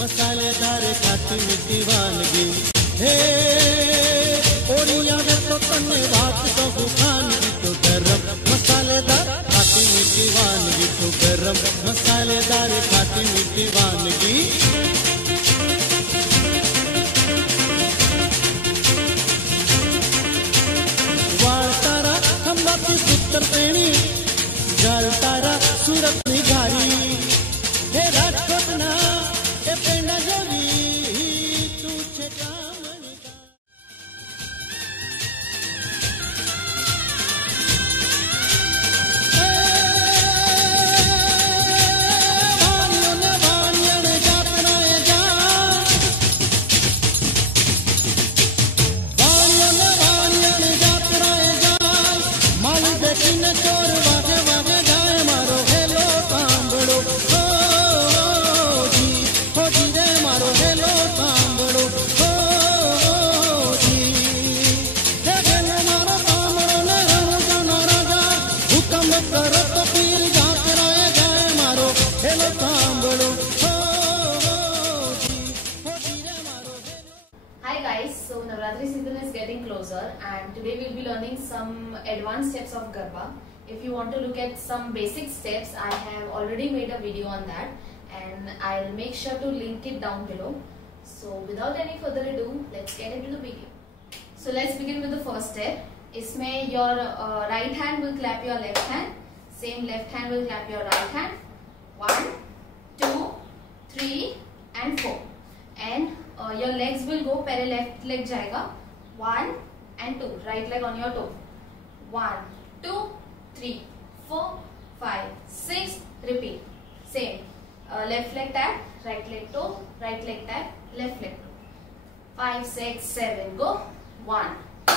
मसालेदार खाटी मीठी वानगी हे ओरिया में तो तन्ने बात तो खानगी तो गरम मसालेदार खाटी मीठी वानगी तो गरम मसालेदार खाटी मीठी वानगी वाल तारा खंबाती सूत्र पेणी गाल तारा सूरत निगारी हे राजकोट ना ए पेंडा जोगी तू छे कामणी का वानियों ने वानियण जातराए जा वानियों ने वानियण जातराए जा माली बेटी ने चोर वागे वागे जाए मारो hello तांबड़ो Hi guys, so Navratri season is getting closer and today we'll be learning some advanced steps of Garba. If you want to look at some basic steps, I have already made a video on that and I'll make sure to link it down below. So without any further ado, let's get into the video. So let's begin with the first step. इसमें your right hand will clap your left hand, same left hand will clap your right hand. 1, 2, 3 and 4 and your legs will go पहले left leg जाएगा 1 and 2 right leg on your toe 1 2 3 4 5 6 repeat same left leg tap right leg toe right leg tap left leg toe 5 6 7 go 1 2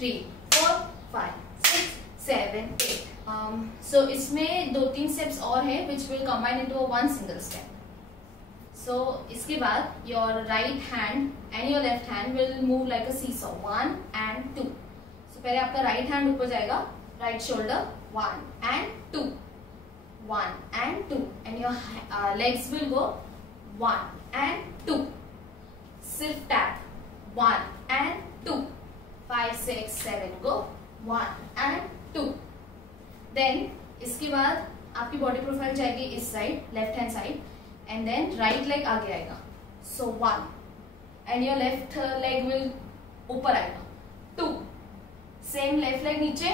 3 4 5 6 7 8 so इसमें 2-3 steps और है which will combine into a one single step. So इसके बाद your right hand and your left hand will move like a seesaw 1 and 2. So पहले आपका right hand ऊपर जाएगा right shoulder 1 and 2 1 and 2 and your legs will go 1 and 2 सिर्फ tap 1 and 2 5 6 7 go 1 and 2 then इसके बाद आपकी body profile जाएगी इस side left hand side and then right leg आगे आएगा so 1 and your left leg will ऊपर आएगा 2 same left leg नीचे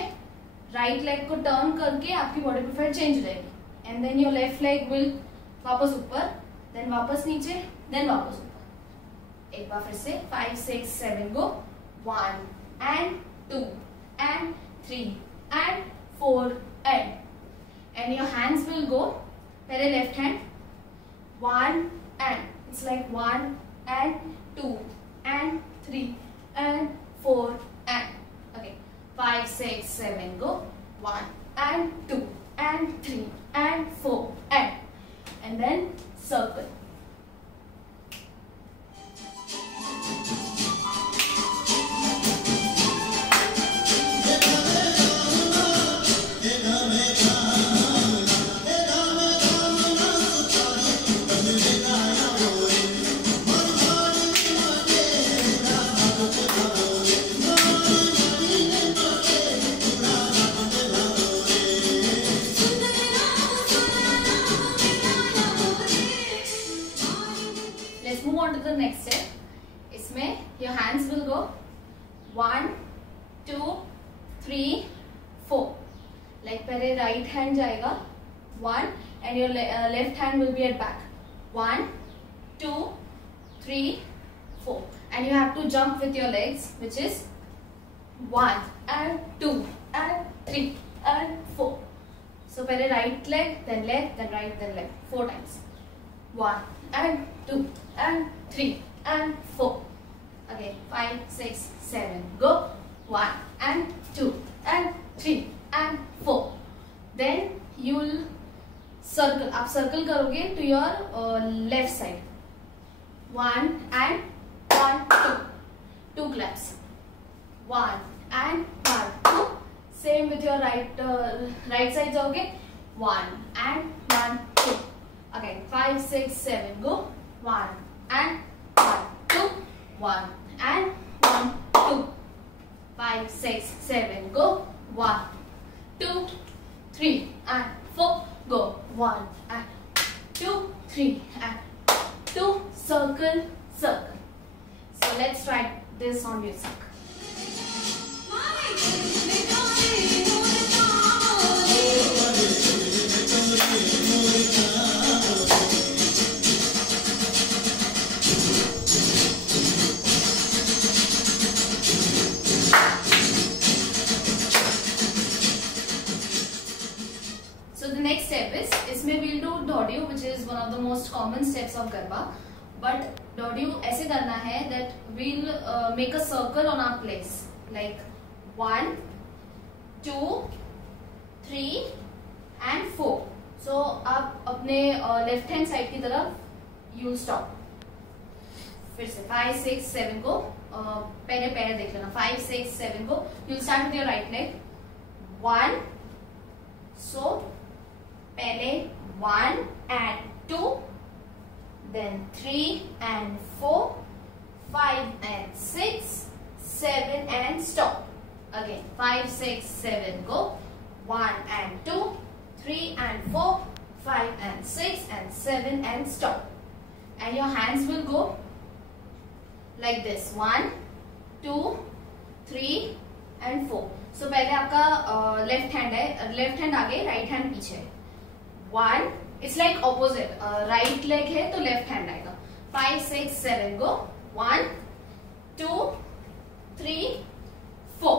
right leg को turn करके आपकी body profile change हो जाएगी and then your left leg will वापस ऊपर then वापस नीचे then वापस ऊपर एक बार फिर से 5 6 7 go 1 and 2 and 3 and 4 and your hands will go पहले left hand 1 and it's like 1 and 2 and 3 and 4 and okay 5 6 7 go 1 and 2 and 3 and 4 and then circle. Let's move on to the next step. इसमें your hands will go 1 2 3 4 like पहले right hand जाएगा 1 and your left hand will be at back 1 2 3 4 and you have to jump with your legs which is 1 and 2 and 3 and 4 so पहले right leg then left then right then left 4 times 1 and 2 and 3 and 4 again 5 6 7 go 1 and 2 and 3 and 4 then you will circle आप circle करोगे to your left side 1 and 1 2 2 claps 1 and 1 2 same with your right side जाओगे 1 and 1 2 again 5 6 7 go 1 and 1 2 1 and 1 2 5 6 7 go 1 2 3 and 4 go 1 and 2 3 and 2 circle circle. So let's try this on music. So the next step is, इसमें we'll do Dodyu, which is one of the most common steps of Garba. But Dodyu ऐसे करना है that we'll make a circle on our place, like 1 2 3 and 4. So आप अपने left hand side की तरफ you'll stop. फिर से 5 6 7 को पहले पैर देख लेना. 5 6 7 को you'll start with your right leg. 1. So पहले 1 and 2, then 3 and 4, 5 and 6, 7 and stop. Again 5 6 7 go. 1 and 2, 3 and 4, 5 and 6 and 7 and stop. And your hands will go like this. 1 2 3 and 4. So पहले आपका लेफ्ट हैंड है, left hand आगे, right hand पीछे. 1, it's like opposite. Right leg है तो left hand आएगा. 5 6 7 go. 1 2 3 4.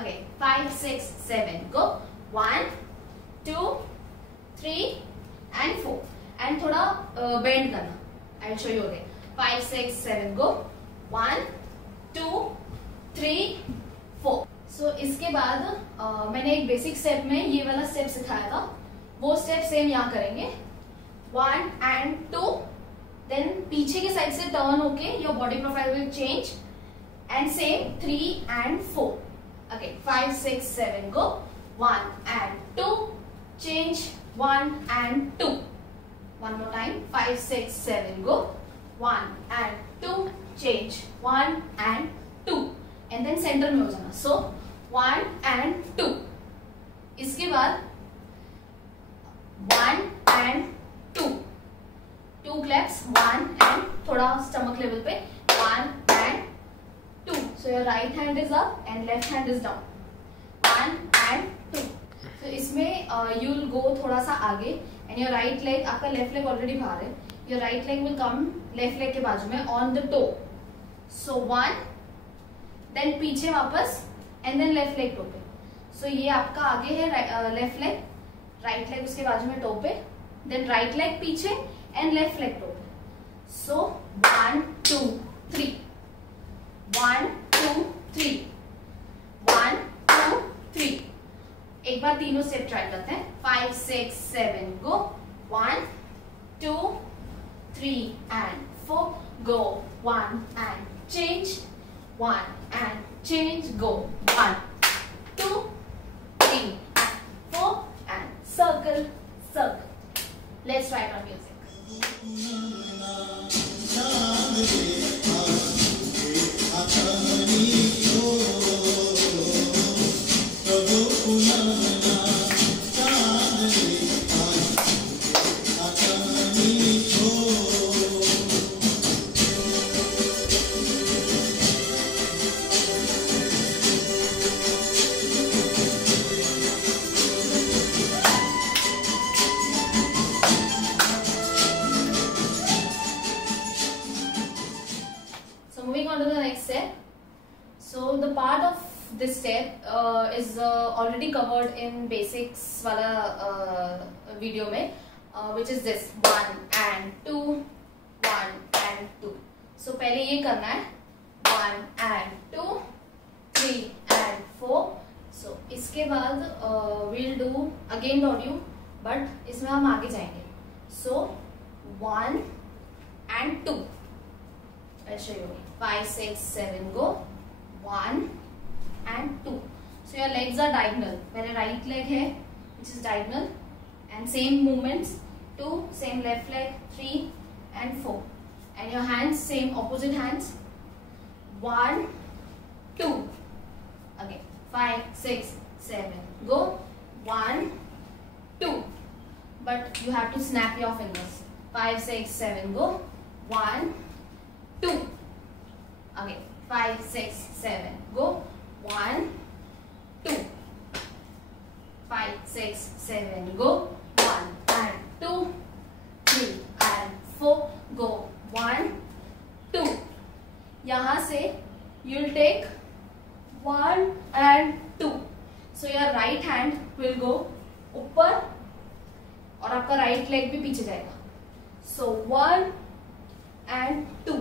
Again 5 6 7 go. 1 2 3 and 4. And थोड़ा bend करना. I'll show you again. 5 6 7 go. 1 2 3 4. So इसके बाद मैंने एक बेसिक स्टेप में ये वाला स्टेप सिखाया था, वो स्टेप सेम यहाँ करेंगे. 1 and 2, देन पीछे के साइड से टर्न होके your body profile will change. And same 3 and 4. Again 5 6 7 go. 1 and 2 change. 1 and 2. One more time. 5 6 7 go. 1 and 2 change. 1 and 2. And then centre में हो जाना. So 1 and 2. इसके बाद 1 and 2. 2 claps. 1 and थोड़ा स्टमक लेवल पे. 1 and 2. So your right hand is up and left hand is down. 1 and 2. So इसमें you'll go थोड़ा सा आगे and your right leg, आपका left leg already बाहर है. Your right leg will come left leg के बाजू में on the toe. So 1, then पीछे वापस and then left leg toe पे. So ये आपका आगे है left leg, right leg उसके बाजू में toe पे, then right leg पीछे and left leg toe पे. So 1 2 3. 1 2 3. 1 2 3. एक बार तीनों स्टेप ट्राई करते हैं. 5 6 7 go. 1 2 3 and 4 go. 1 and change. 1 and change. Go. 1 2 3 and 4 and circle circle. Let's try it on music. Moving on to the next step. So the part of this step is already covered in basics wala video mein, which is this 1 and 2, 1 and 2. So पहले ये करना है 1 and 2, 3 and 4. So इसके बाद we'll do again Dodyu, but इसमें हम आगे जाएंगे. So 1 and 2. I'll show you. 5 6 7 go. 1 and 2. So your legs are diagonal. मेरे right leg है which is diagonal and same movements. 2, same left leg. 3 and 4. And your hands same, opposite hands. 1, 2. Again 5, 6, 7. Go 1, 2. But you have to snap your fingers. 5, 6, 7. Go 1, 2. Again 5, 6, 7. Go 1, 2. 5, 6, 7. Go 1 and 2, 3 and 4. Go 1, 2. यहाँ से you'll take 1 and 2. So your right hand will go ऊपर और आपका right leg भी पीछे जाएगा. So 1 and 2.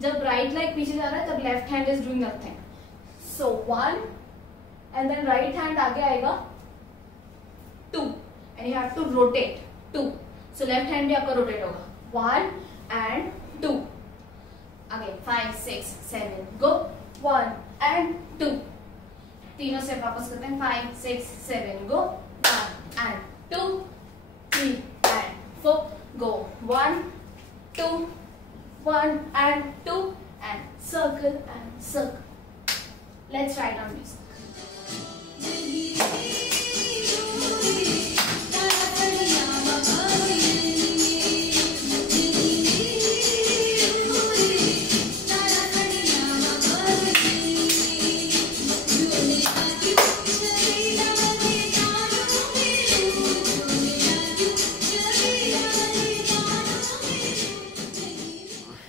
जब right leg पीछे जा रहा है तब left hand is doing nothing. So 1 and then right hand आगे आएगा 2 and you have to rotate 2. So left hand भी आपका rotate होगा 1 and 2. Again 5, 6, 7. Go 1 and 2. तीनों से वापस करते हैं 5, 6, 7. Go 1 and 2, 3 and 4. Go 1, 2, 1 and 2 and circle and circle. Let's try it on music.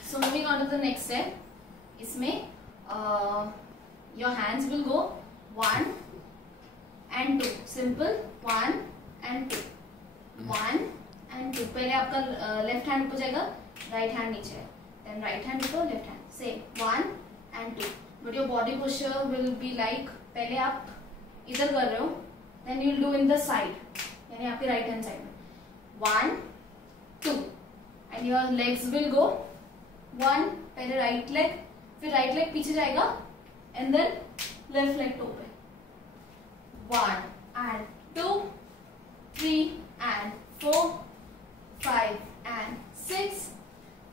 So moving on to the next step. इसमें your hands will go 1 and 2. Simple 1 and 2. 1 and 2. पहले आपका left hand ऊपर जाएगा, right hand नीचे. Then right hand ऊपर, left hand. Same 1 and 2. But your body posture will be like पहले आप इधर कर रहे हो, then you'll do in the side. यानी आपके right hand side में 1, 2. And your legs will go 1. पहले right leg, फिर right leg पीछे जाएगा and then left leg toe पे 1 and 2, 3 and 4, 5 and 6,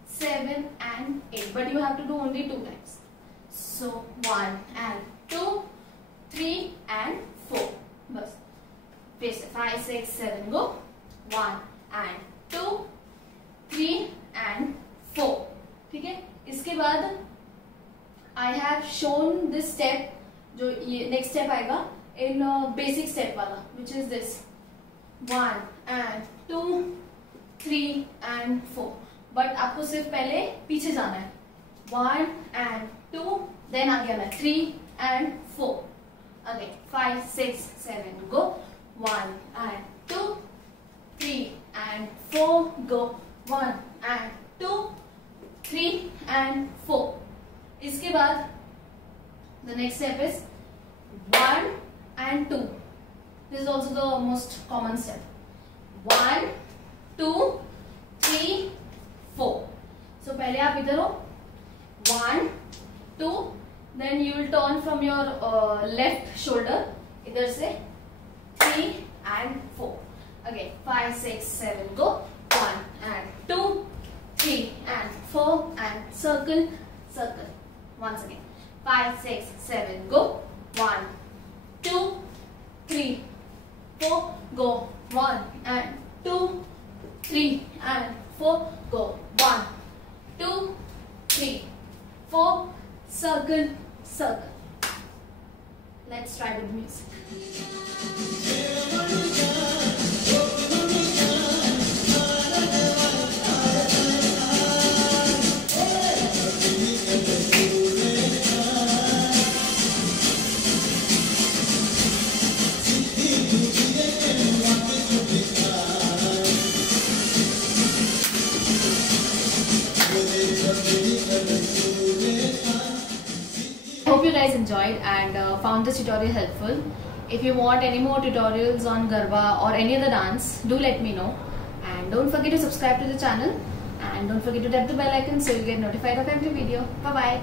7 and 8. But you have to do only 2 times. So 1 and 2, 3 and 4. बस फिर से 5, 6, 7. Go 1 and 2, 3 and 4. ठीक है. इसके बाद I have shown this step, जो ये next step आएगा in basic step वाला, which is this 1 and 2, 3 and 4. But आपको सिर्फ पहले पीछे जाना है 1 and 2, then आगे आना है 3 and 4. Again 5, 6, 7. Go 1 and 2, 3 and 4. Go 1 and 2, 3 and 4. इसके बाद the next step is 1 and 2. This is also the most common step. 1, 2, 3, 4. So पहले आप इधर हो 1, 2. Then you will turn from your left shoulder इधर से 3 and 4. Again 5, 6, 7. Go 1 and 2, 3 and 4 and circle, circle. Once again 5, 6, 7. Go 1, 2, 3, 4. Go 1 and 2, 3 and 4. Go 1, 2, 3, 4. Circle, circle. Let's try with music. Hope you guys enjoyed and found this tutorial helpful. If you want any more tutorials on Garba or any other dance, do let me know. And don't forget to subscribe to the channel and don't forget to tap the bell icon so you get notified of every video. Bye bye.